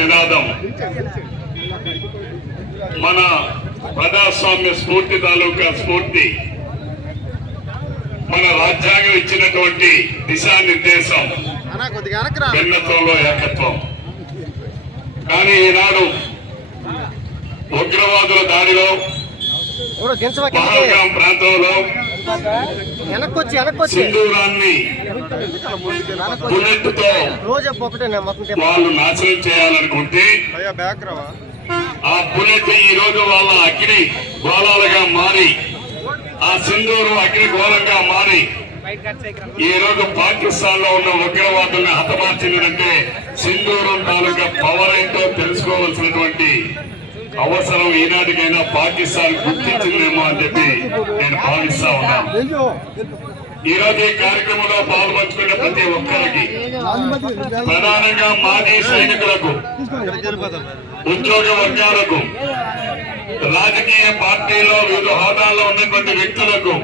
నినాదం. మన ప్రజాస్వామ్య స్ఫూర్తి తాలూకా స్ఫూర్తి మన రాజ్యాంగం ఇచ్చినటువంటి దిశానిర్దేశం భిన్నత్వంలో ఏకత్వం. కానీ ఈనాడు ఉగ్రవాదుల దాడిలో ప్రాంతంలో వెనక్కి వచ్చి వెనక్కి వచ్చి సింధూరాన్ని వెనక్కి వచ్చి బుల్లెట్తో రోజు ఒకటే మొత్తం వాళ్ళు నాశనం చేయాలనుకుంటే అయ్యా బ్యాక్ రావా? ఆ బుల్లెట్ ఈ రోజు వాళ్ళ అగ్ని గోళాలుగా మారి ఆ సింధూరు అగ్ని గోళంగా మారి ఈ రోజు పాకిస్తాన్లో ఉన్న ఉగ్రవాదుల్ని హతమార్చిందంటే సింధూరం తాలూకా పవర్ ఏంటో తెలుసుకోవాల్సినటువంటి అవసరం ఈనాటికైనా పాకిస్తాన్ గుర్తించిందేమో అని చెప్పి నేను భావిస్తా ఉన్నాను ఈరోజు ఈ కార్యక్రమంలో పాల్పంచుకున్న ప్రతి ఒక్కరికి ప్రధానంగా మాజీ సైనికులకు ఉద్యోగ వర్గాలకు రాజకీయ పార్టీలో వివిధ హోదాల్లో ఉన్నటువంటి వ్యక్తులకు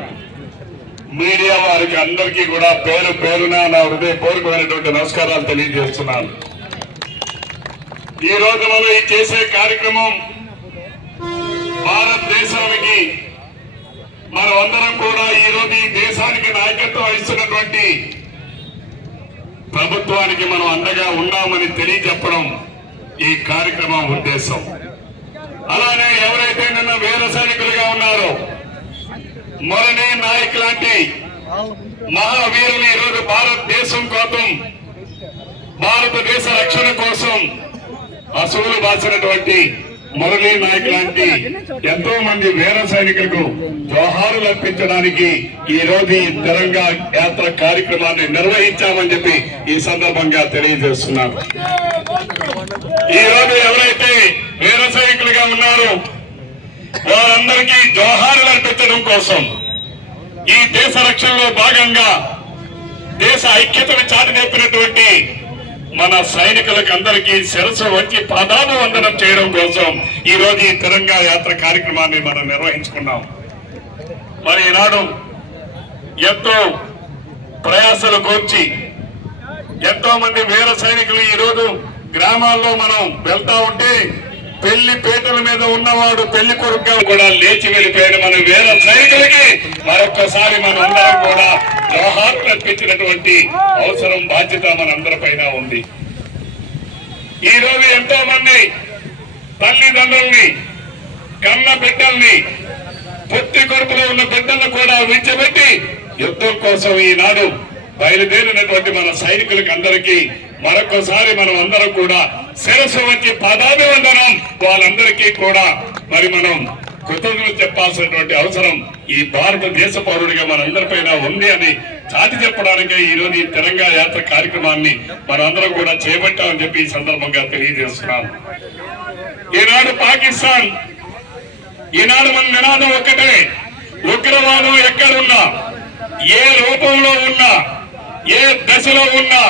మీడియా వారికి అందరికీ కూడా పేరు పేరున నా హృదయపూర్వకమైనటువంటి నమస్కారాలు తెలియజేస్తున్నాను. ఈ రోజు మనం ఈ చేసే కార్యక్రమం భారతదేశానికి మనమందరం కూడా ఈ రోజు ఈ దేశానికి నాయకత్వం వహిస్తున్నటువంటి ప్రభుత్వానికి మనం అండగా ఉన్నామని తెలియజెప్పడం ఈ కార్యక్రమం ఉద్దేశం. అలానే ఎవరైతే నిన్న వీర సైనికులుగా ఉన్నారో మొరని నాయక్ లాంటి మహావీరులు ఈరోజు భారతదేశం కోసం భారతదేశ రక్షణ కోసం అసువులు బాసినటువంటి మురళీ నాయక్ లాంటి ఎంతో మంది వీర సైనికులకు జోహారులు అర్పించడానికి ఈ రోజు ఈ యాత్ర కార్యక్రమాన్ని నిర్వహించామని చెప్పి ఈ సందర్భంగా తెలియజేస్తున్నారు ఈ రోజు ఎవరైతే వీర సైనికులుగా ఉన్నారో వారందరికీ జోహారులు అర్పించడం కోసం ఈ దేశ రక్షణలో భాగంగా దేశ ఐక్యతను చాటి నేర్పినటువంటి మన సైనికులకు అందరికీ శిరసు వంచి పాదాలు వందనం చేయడం కోసం ఈ రోజు ఈ తిరంగా యాత్ర కార్యక్రమాన్ని మనం నిర్వహించుకున్నాం. మరి ఈనాడు ఎంతో ప్రయాసలు కోర్చి ఎంతో మంది వీర సైనికులు ఈ రోజు గ్రామాల్లో మనం వెళ్తా ఉంటే పెళ్ళి పీటల మీద ఉన్నవాడు పెళ్ళి కొడుకుగా కూడా లేచి వెళ్ళిపోయిన మన వీర సైనికులకి మరొక్కసారి మన అందరం కూడా జోహార్లు అర్పించినటువంటి అవసరం బాధ్యత మనందరిపైన ఉంది. ఈ రోజు ఎంతో మంది తల్లిదండ్రుల్ని కన్న బిడ్డల్ని పుట్టి కొడుకులో ఉన్న బిడ్డలను కూడా విడిచిపెట్టి యుద్ధం కోసం ఈనాడు బయలుదేరినటువంటి మన సైనికులకి అందరికీ మరొకసారి మనం అందరం కూడా శిరస్సు వచ్చి పదాభివందనం. వాళ్ళందరికీ కూడా మరి మనం కృతజ్ఞతలు చెప్పాల్సినటువంటి అవసరం. ఈ భారతదేశ పౌరుడిగా మనందరిపైన ఉంది అని చాటి చెప్పడానికే ఈ రోజు ఈ తెలంగాణ యాత్ర కార్యక్రమాన్ని మనందరం కూడా చేపట్టామని చెప్పి ఈ సందర్భంగా తెలియజేస్తున్నాను. ఈనాడు పాకిస్తాన్ ఈనాడు మన నినాదం ఒక్కటే. ఉగ్రవాదం ఎక్కడున్నా? ఏ రూపంలో ఉన్నా? ఏ దశలో ఉన్నా?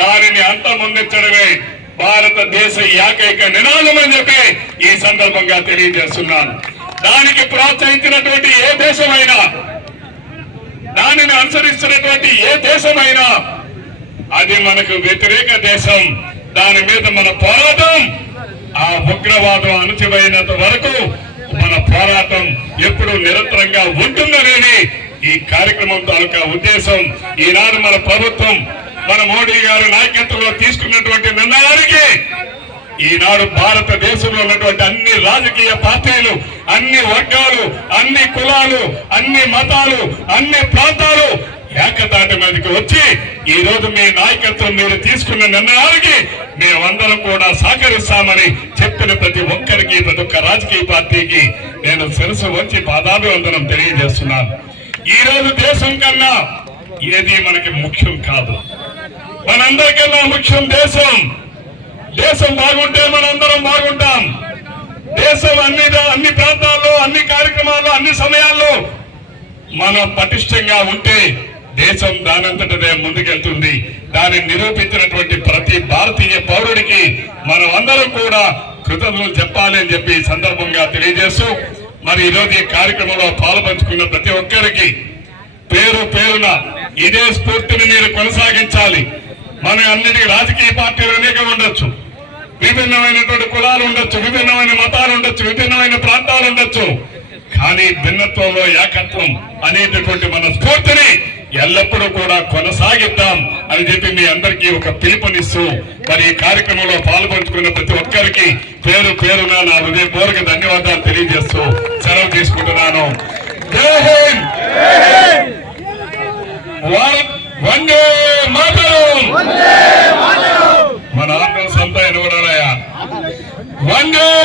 దానిని అంతమొందించడమే భారతదేశ ఏకైక నినాదం అని చెప్పి ఈ సందర్భంగా తెలియజేస్తున్నాను. దానికి ప్రోత్సహించినటువంటి ఏ దేశమైనా దానిని అనుసరిస్తున్నటువంటి ఏ దేశమైనా అది మనకు వ్యతిరేక దేశం. దాని మీద మన పోరాటం ఆ ఉగ్రవాదం అణచిపోయినంత వరకు మన పోరాటం ఎప్పుడు నిరంతరంగా ఉంటుందనేది ఈ కార్యక్రమం తాలూకా ఉద్దేశం. ఈనాడు మన ప్రభుత్వం మన మోడీ గారు నాయకత్వంలో తీసుకున్నటువంటి నిర్ణయానికి ఈనాడు భారతదేశంలో ఉన్నటువంటి అన్ని రాజకీయ పార్టీలు అన్ని వర్గాలు అన్ని కులాలు అన్ని మతాలు అన్ని ప్రాంతాలు ఏకతాటి మీదకి వచ్చి ఈ రోజు మీ నాయకత్వం మీరు తీసుకున్న నిర్ణయానికి మేమందరం కూడా సహకరిస్తామని చెప్పిన ప్రతి ఒక్కరికి ప్రతి ఒక్క రాజకీయ పార్టీకి నేను శిరసు వచ్చి పాదాభివందనం తెలియజేస్తున్నాను. ఈ రోజు దేశం కన్నా ఏది మనకి ముఖ్యం కాదు. మనందరికన్నా ముఖ్యం దేశం. దేశం బాగుంటే మనందరం బాగుంటాం. దేశం అన్ని అన్ని ప్రాంతాల్లో అన్ని కార్యక్రమాల్లో అన్ని సమయాల్లో మనం పటిష్టంగా ఉంటే దేశం దానంతటనే ముందుకెళ్తుంది. దాన్ని నిరూపించినటువంటి ప్రతి భారతీయ పౌరుడికి మనం అందరం కూడా కృతజ్ఞతలు చెప్పాలి అని చెప్పి సందర్భంగా తెలియజేస్తూ మరి ఈరోజు ఈ కార్యక్రమంలో పాల్పంచుకున్న ప్రతి ఒక్కరికి పేరు పేరున ఇదే స్ఫూర్తిని మీరు కొనసాగించాలి. మన అన్నిటి రాజకీయ పార్టీలు అనేక ఉండొచ్చు. విభిన్నమైనటువంటి కులాలు ఉండొచ్చు విభిన్నమైన మతాలు ఉండొచ్చు విభిన్నమైన ప్రాంతాలు ఉండొచ్చు. కానీ భిన్నత్వంలో ఏకత్వం అనేటటువంటి మన స్ఫూర్తిని ఎల్లప్పుడూ కూడా కొనసాగిద్దాం అని చెప్పి మీ అందరికీ ఒక పిలుపునిస్తూ మరి ఈ కార్యక్రమంలో పాల్పంచుకున్న ప్రతి ఒక్కరికి పేరు పేరున నా హృదయపూర్వక ధన్యవాదాలు తెలియజేస్తూ సెలవు తీసుకుంటున్నాను. వందే Monday!